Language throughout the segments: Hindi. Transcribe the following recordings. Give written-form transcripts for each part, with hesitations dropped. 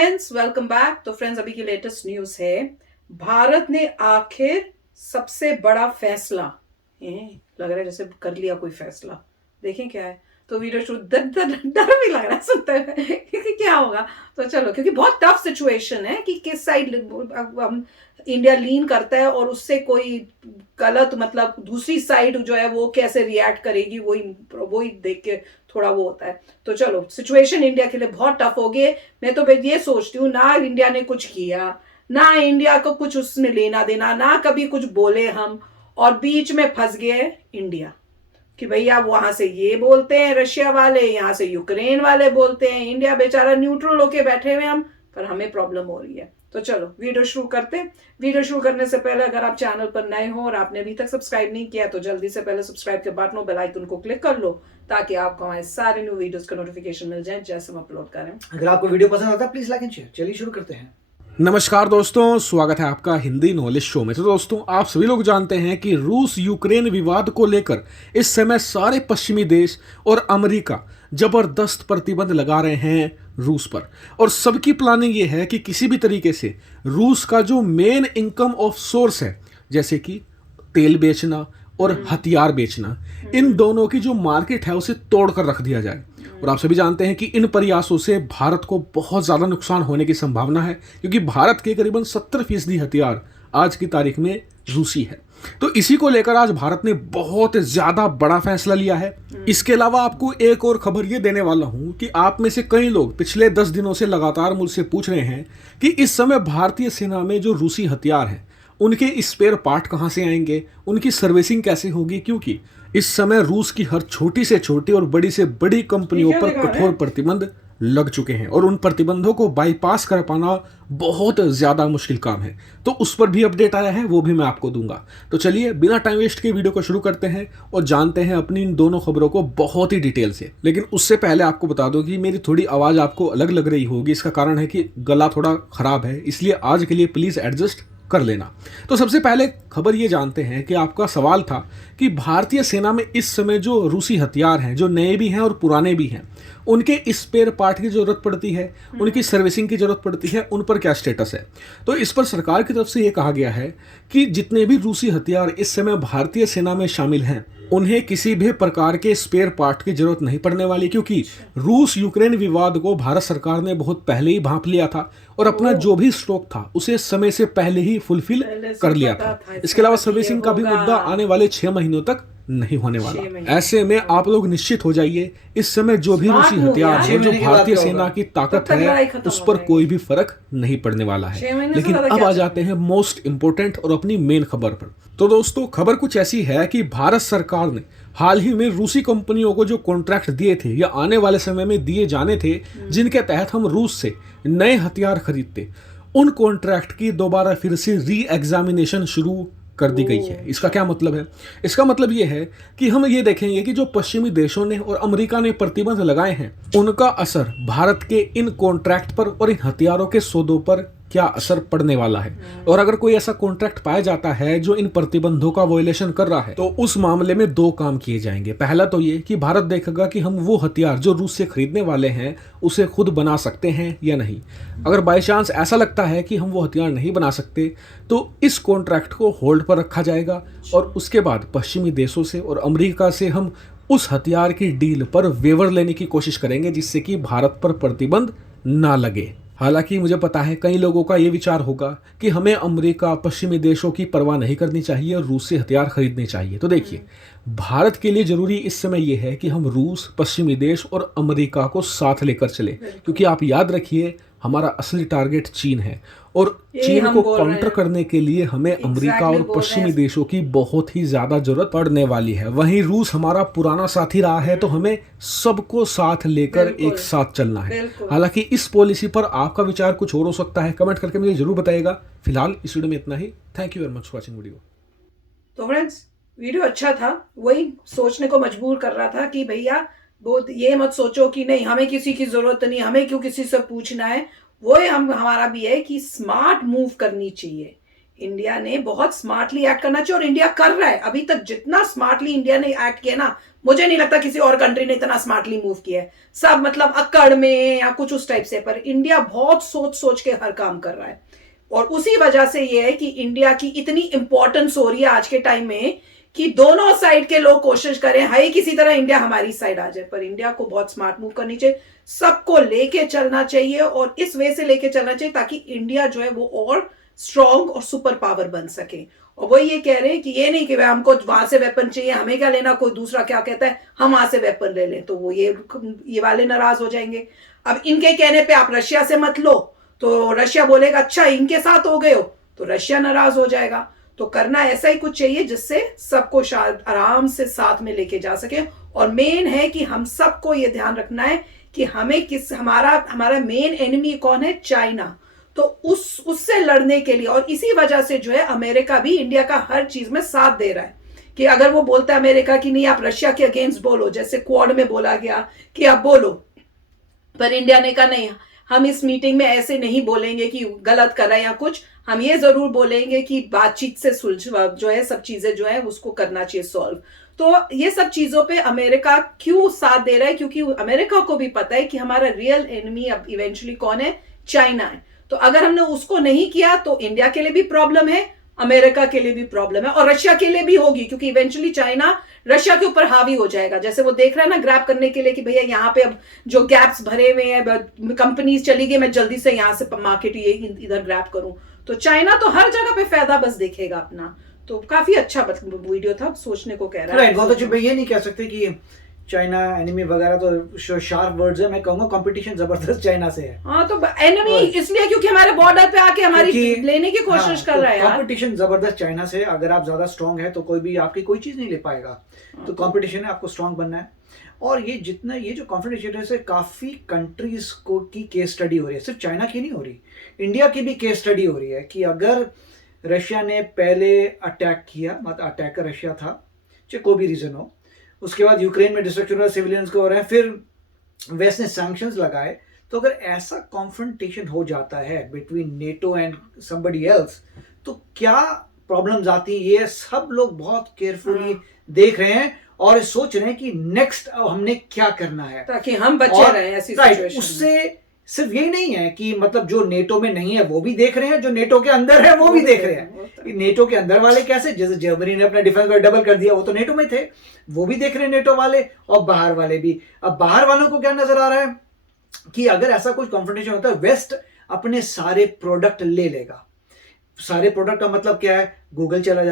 Friends, welcome back. तो फ्रेंड्स, अभी की लेटेस्ट न्यूज है, भारत ने आखिर सबसे बड़ा फैसला, लग रहा है जैसे कर लिया कोई फैसला। देखें क्या है। तो वीडियो शूट डर डर डर भी लग रहा है सुनते हुए कि क्या होगा। तो चलो, क्योंकि बहुत टफ सिचुएशन है कि किस साइड हम इंडिया लीन करता है और उससे कोई गलत, मतलब दूसरी साइड जो है वो कैसे रिएक्ट करेगी, वही वही देख के थोड़ा वो होता है। तो चलो, सिचुएशन इंडिया के लिए बहुत टफ हो गई। मैं तो ये सोचती हूँ, ना इंडिया ने कुछ किया, ना इंडिया को कुछ उसमें लेना देना, ना कभी कुछ बोले हम, और बीच में फंस गए इंडिया कि भैया वहां से ये बोलते हैं रशिया वाले, यहाँ से यूक्रेन वाले बोलते हैं, इंडिया बेचारा न्यूट्रल होके बैठे हुए हम, पर हमें प्रॉब्लम हो रही है। तो चलो वीडियो शुरू करते हैं। वीडियो शुरू करने से पहले अगर आप चैनल पर नए हो और आपने अभी तक सब्सक्राइब नहीं किया तो जल्दी से पहले सब्सक्राइब के बटन और बेल आइकन को क्लिक कर लो, ताकि आपको हमारे सारे न्यू वीडियोस का नोटिफिकेशन मिल जाए जैसे हम अपलोड करें। अगर आपको वीडियो पसंद आता है प्लीज लाइक एंड शेयर। चलिए शुरू करते हैं। नमस्कार दोस्तों, स्वागत है आपका हिंदी नॉलेज शो में। तो दोस्तों, आप सभी लोग जानते हैं कि रूस यूक्रेन विवाद को लेकर इस समय सारे पश्चिमी देश और अमेरिका जबरदस्त प्रतिबंध लगा रहे हैं रूस पर। और सबकी प्लानिंग ये है कि किसी भी तरीके से रूस का जो मेन इनकम ऑफ सोर्स है, जैसे कि तेल बेचना और हथियार बेचना, इन दोनों की जो मार्केट है उसे तोड़ कर रख दिया जाए। और आप सभी जानते हैं कि इन प्रयासों से भारत को बहुत ज़्यादा नुकसान होने की संभावना है, क्योंकि भारत के करीबन 70% हथियार आज की तारीख में रूसी है। तो इसी को लेकर आज भारत ने बहुत ज़्यादा बड़ा फैसला लिया है। इसके अलावा आपको एक और खबर ये देने वाला हूँ कि आप में से कई लोग पिछले 10 दिनों से लगातार मुझसे पूछ रहे हैं कि इस समय भारतीय सेना में जो रूसी हथियार हैं उनके स्पेयर पार्ट कहाँ से आएंगे, उनकी सर्विसिंग कैसे होगी, क्योंकि इस समय रूस की हर छोटी से छोटी और बड़ी से बड़ी कंपनियों पर कठोर प्रतिबंध लग चुके हैं और उन प्रतिबंधों को बाईपास कर पाना बहुत ज़्यादा मुश्किल काम है। तो उस पर भी अपडेट आया है, वो भी मैं आपको दूंगा। तो चलिए बिना टाइम वेस्ट के वीडियो को शुरू करते हैं और जानते हैं अपनी इन दोनों खबरों को बहुत ही डिटेल से। लेकिन उससे पहले आपको बता दो कि मेरी थोड़ी आवाज़ आपको अलग लग रही होगी। इसका कारण है कि गला थोड़ा ख़राब है, इसलिए आज के लिए प्लीज़ एडजस्ट कर लेना। तो सबसे पहले खबर ये जानते हैं कि आपका सवाल था कि भारतीय सेना में इस समय जो रूसी हथियार हैं, जो नए भी हैं और पुराने भी हैं, उनके स्पेयर पार्ट की ज़रूरत पड़ती है, उनकी सर्विसिंग की ज़रूरत पड़ती है, उन पर क्या स्टेटस है। तो इस पर सरकार की तरफ से ये कहा गया है कि जितने भी रूसी हथियार इस समय भारतीय सेना में शामिल हैं उन्हें किसी भी प्रकार के स्पेयर पार्ट की जरूरत नहीं पड़ने वाली, क्योंकि रूस यूक्रेन विवाद को भारत सरकार ने बहुत पहले ही भांप लिया था और अपना जो भी स्टॉक था उसे समय से पहले ही फुलफिल कर लिया था। इसके अलावा सर्विसिंग का भी मुद्दा आने वाले 6 महीनों तक नहीं होने वाला। ऐसे में आप लोग निश्चित हो जाइए, इस समय जो भी रूसी हथियार है, जो भारतीय सेना की ताकत है, उस पर कोई भी फर्क नहीं पड़ने वाला है। लेकिन अब आ जाते हैं मोस्ट इंपोर्टेंट और अपनी मेन खबर पर। तो दोस्तों, खबर कुछ ऐसी है कि भारत सरकार ने हाल ही में रूसी कंपनियों को जो कॉन्ट्रैक्ट दिए थे या आने वाले समय में दिए जाने थे, जिनके तहत हम रूस से नए हथियार खरीदते, उन कॉन्ट्रैक्ट की दोबारा फिर से री एग्जामिनेशन शुरू कर दी गई है। इसका क्या मतलब है? इसका मतलब ये है कि हम ये देखेंगे कि जो पश्चिमी देशों ने और अमेरिका ने प्रतिबंध लगाए हैं, उनका असर भारत के इन कॉन्ट्रैक्ट पर और इन हथियारों के सौदों पर क्या असर पड़ने वाला है। और अगर कोई ऐसा कॉन्ट्रैक्ट पाया जाता है जो इन प्रतिबंधों का वायलेशन कर रहा है, तो उस मामले में 2 काम किए जाएंगे। पहला तो ये कि भारत देखेगा कि हम वो हथियार जो रूस से खरीदने वाले हैं उसे खुद बना सकते हैं या नहीं। अगर बाई चांस ऐसा लगता है कि हम वो हथियार नहीं बना सकते, तो इस कॉन्ट्रैक्ट को होल्ड पर रखा जाएगा और उसके बाद पश्चिमी देशों से और अमेरिका से हम उस हथियार की डील पर वेवर लेने की कोशिश करेंगे, जिससे कि भारत पर प्रतिबंध ना लगे। हालांकि मुझे पता है कई लोगों का ये विचार होगा कि हमें अमेरिका, पश्चिमी देशों की परवाह नहीं करनी चाहिए और रूस से हथियार खरीदने चाहिए। तो देखिए, भारत के लिए जरूरी इस समय ये है कि हम रूस, पश्चिमी देश और अमेरिका को साथ लेकर चले, क्योंकि आप याद रखिए हमारा असली टारगेट चीन है और चीन को काउंटर करने के लिए हमें अमेरिका और पश्चिमी देशों की बहुत ही ज्यादा जरूरत पड़ने वाली है। वहीं रूस हमारा पुराना साथी रहा है, तो हमें सबको साथ लेकर एक साथ चलना है। हालांकि इस पॉलिसी पर आपका विचार कुछ और हो सकता है, कमेंट करके मुझे जरूर बताइएगा। फिलहाल इस वीडियो में इतना ही। Thank you very much for watching video. तो फ्रेंड्स, वीडियो अच्छा था, वही सोचने को मजबूर कर रहा था कि भैया वो ये मत सोचो कि नहीं हमें किसी की जरूरत नहीं, हमें क्यों किसी से पूछना है। वो हमारा भी है कि स्मार्ट मूव करनी चाहिए। इंडिया ने बहुत स्मार्टली एक्ट करना चाहिए और इंडिया कर रहा है। अभी तक जितना स्मार्टली इंडिया ने एक्ट किया ना, मुझे नहीं लगता किसी और कंट्री ने इतना स्मार्टली मूव किया है। सब मतलब अक्कड़ में या कुछ उस टाइप से, पर इंडिया बहुत सोच सोच के हर काम कर रहा है। और उसी वजह से ये है कि इंडिया की इतनी इंपॉर्टेंस हो रही है आज के टाइम में कि दोनों साइड के लोग कोशिश करें हाई किसी तरह इंडिया हमारी साइड आ जाए। पर इंडिया को बहुत स्मार्ट मूव करनी चाहिए, सबको लेके चलना चाहिए और इस वे से लेके चलना चाहिए ताकि इंडिया जो है वो और स्ट्रॉन्ग और सुपर पावर बन सके। और वो ये कह रहे हैं कि ये नहीं कि हमको वहां से वेपन चाहिए, हमें क्या लेना, कोई दूसरा क्या कहता है हम वहां से वेपन ले लें, तो वो ये वाले नाराज हो जाएंगे। अब इनके कहने पे आप रशिया से मत लो तो रशिया बोलेगा अच्छा इनके साथ हो गए हो, तो रशिया नाराज हो जाएगा। तो करना ऐसा ही कुछ चाहिए जिससे सबको आराम से साथ में लेके जा सके। और मेन है कि हम सबको ये ध्यान रखना है कि हमें हमारा मेन एनिमी कौन है, चाइना। तो उससे लड़ने के लिए और इसी वजह से जो है अमेरिका भी इंडिया का हर चीज में साथ दे रहा है कि अगर वो बोलता है अमेरिका कि नहीं आप रशिया के अगेंस्ट बोलो, जैसे क्वाड में बोला गया कि आप बोलो, पर इंडिया ने कहा नहीं हम इस मीटिंग में ऐसे नहीं बोलेंगे कि गलत कर रहा है या कुछ, हम ये जरूर बोलेंगे कि बातचीत से सुलझ जो है सब चीजें जो है उसको करना चाहिए सॉल्व। तो ये सब चीजों पे अमेरिका क्यों साथ दे रहा है, क्योंकि अमेरिका को भी पता है कि हमारा रियल एनिमी अब इवेंचुअली कौन है, चाइना है। तो अगर हमने उसको नहीं किया तो इंडिया के लिए भी प्रॉब्लम है, अमेरिका के लिए भी प्रॉब्लम है और रशिया के लिए भी होगी, क्योंकि इवेंचुअली चाइना रशिया के ऊपर हावी हो जाएगा। जैसे वो देख रहा है ना ग्रैब करने के लिए कि भैया यहाँ पे अब जो गैप्स भरे हुए हैं, कंपनीज चली गई, मैं जल्दी से यहाँ से मार्केट ये इधर ग्रैब करूं, तो चाइना तो हर जगह पे फायदा बस देखेगा अपना। तो काफी अच्छा वीडियो था, सोचने को कह रहा है। बहुत अच्छे। ये नहीं कह सकते कि चाइना एनिमी वगैरह, तो शार्प वर्ड्स है, मैं कहूंगा कंपटीशन जबरदस्त चाइना से है। हाँ तो एनिमी इसलिए क्योंकि हमारे बॉर्डर पे आके हमारी लेने की कोशिश कर रहा है यार। कंपटीशन जबरदस्त चाइना से, अगर आप ज्यादा स्ट्रांग है तो कोई भी आपकी कोई चीज नहीं ले पाएगा। तो कंपटीशन है, आपको स्ट्रांग बनना है। और ये जो कॉन्फ्लिक्ट है काफी कंट्रीज को की केस स्टडी हो रही है, सिर्फ चाइना की नहीं हो रही, इंडिया की भी केस स्टडी हो रही है कि अगर रशिया ने पहले अटैक किया, मतलब अटैकर रशिया था, चाहे कोई भी रीजन हो, उसके बाद यूक्रेन में डिस्ट्रक्शन हो रहा है, सिविलियंस को हो रहा है, फिर वेस्ट ने सैंक्शंस लगाए, तो अगर ऐसा कॉन्फ्रंटेशन हो जाता है between NATO and somebody else, तो क्या प्रॉब्लम्स आती है, ये सब लोग बहुत केयरफुली देख रहे हैं और सोच रहे हैं कि नेक्स्ट हमने क्या करना है ताकि हम बचे रहें ऐसी सिचुएशन। उससे सिर्फ यही नहीं है कि मतलब जो नेटो में नहीं है वो भी देख रहे हैं, जो नेटो के अंदर है वो भी देख रहे हैं। नेटो के अंदर वाले कैसे, जैसे जर्मनी ने अपना डिफेंस डबल कर दिया, वो तो नेटो में थे, वो भी देख रहे हैं नेटो वाले, और बाहर वाले भी। अब बाहर वालों को क्या नजर आ रहा है कि अगर ऐसा कुछ कॉन्फ्रंटेशन होता है, वेस्ट अपने सारे प्रोडक्ट ले लेगा। सारे प्रोडक्ट का मतलब क्या है, गूगल चला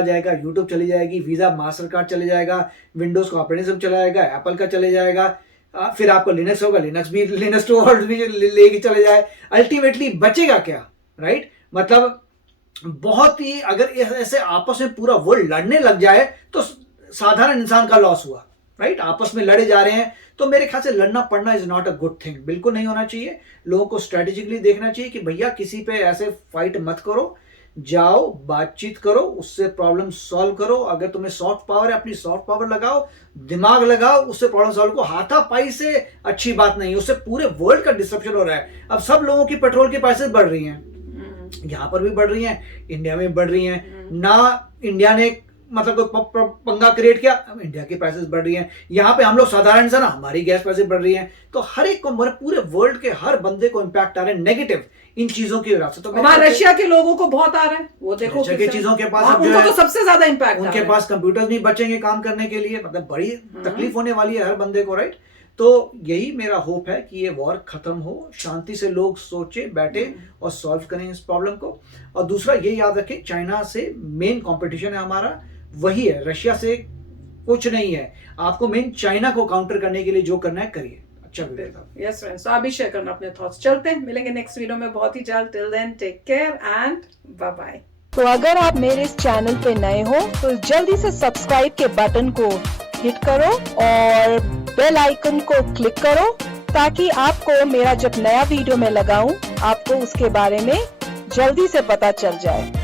जाएगा, यूट्यूब चली जाएगी, वीजा मास्टर कार्ड चले जाएगा, विंडोज का ऑपरेटिंग सिस्टम चला जाएगा, एप्पल का चले जाएगा, फिर आपको लिनक्स होगा, लिनक्स स्टोर भी लेके चले जाए, अल्टीमेटली बचेगा क्या, राइट? मतलब बहुत ही, अगर ऐसे आपस में पूरा वर्ल्ड लड़ने लग जाए तो साधारण इंसान का लॉस हुआ, राइट? आपस में लड़े जा रहे हैं, तो मेरे ख्याल से लड़ना पड़ना is not a good thing, बिल्कुल नहीं होना चाहिए। लोगों को स्ट्रेटेजिकली देखना चाहिए कि भैया किसी पे ऐसे फाइट मत करो, जाओ बातचीत करो, उससे प्रॉब्लम सॉल्व करो। अगर तुम्हें सॉफ्ट पावर है, अपनी सॉफ्ट पावर लगाओ, दिमाग लगाओ, उससे प्रॉब्लम सॉल्व करो। हाथापाई से अच्छी बात नहीं, उससे पूरे वर्ल्ड का डिस्ट्रप्शन हो रहा है। अब सब लोगों की पेट्रोल की प्राइसेस बढ़ रही हैं, यहाँ पर भी बढ़ रही हैं, इंडिया में भी बढ़ रही हैं ना। इंडिया ने मतलब पंगा क्रिएट किया, इंडिया की प्राइसेस बढ़ रही हैं। यहाँ पे हम लोग साधारण सा ना, हमारी गैस प्राइसेस बढ़ रही हैं। तो हर एक को, पूरे वर्ल्ड के हर बंदे को इम्पैक्ट आ रहा है नेगेटिव इन चीजों की वजह से। तो रशिया के लोगों को बहुत आ रहा है, वो देखो के चीजों के पास उनको तो सबसे ज्यादा इम्पैक्ट, उनके पास कंप्यूटर्स नहीं बचेंगे काम करने के लिए, मतलब बड़ी तकलीफ होने वाली है हर बंदे को, राइट? तो यही मेरा होप है कि ये वॉर खत्म हो, शांति से लोग सोचे बैठे और सॉल्व करें इस प्रॉब्लम को। और दूसरा ये याद रखें, चाइना से मेन कंपटीशन है हमारा, वही है, रशिया से कुछ नहीं है। आपको मेन चाइना को काउंटर करने के लिए जो करना है करिए। अच्छा वीडियो था। यस फ्रेंड्स, आप भी शेयर करना अपने थॉट्स। चलते हैं, मिलेंगे नेक्स्ट वीडियो में बहुत ही जल्द। Till then take care and bye bye. तो अगर आप मेरे इस चैनल पे नए हो तो जल्दी से सब्सक्राइब के बटन को हिट करो और बेल आइकन को क्लिक करो, ताकि आपको मेरा जब नया वीडियो मैं लगाऊं आपको उसके बारे में जल्दी से पता चल जाए।